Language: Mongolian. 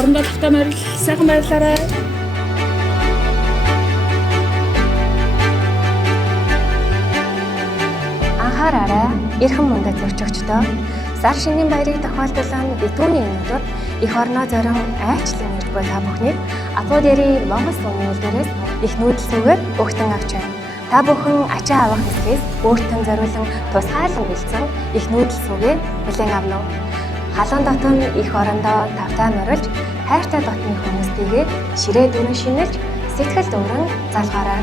хоорондоо тавтай морил сайхан баярлаарай. Анхаараарай, эрхэм мундаг зөрчигчдөө. Сар шинийн баярыг тохиолдуулан битүүний өнөөдөр эх орноо зорин айчлан ирж буй та бүхнийг Аподери Монгол сумын үлдээрээс их нүүдэлсүүгээр өгтөн авч байна. Та бүхэн ачаа авах хэсгээс өөртөө зориулан тусгаарлан бэлдсэн их нүүдэлсүүгээ хүлээн авна уу? Халуун дотн эх орондоо тавтай морилж, хайртай дотны хүмүүстэйгээ ширээ дүрэн шинэлж, сэтгэл дүүрэн залгаарай.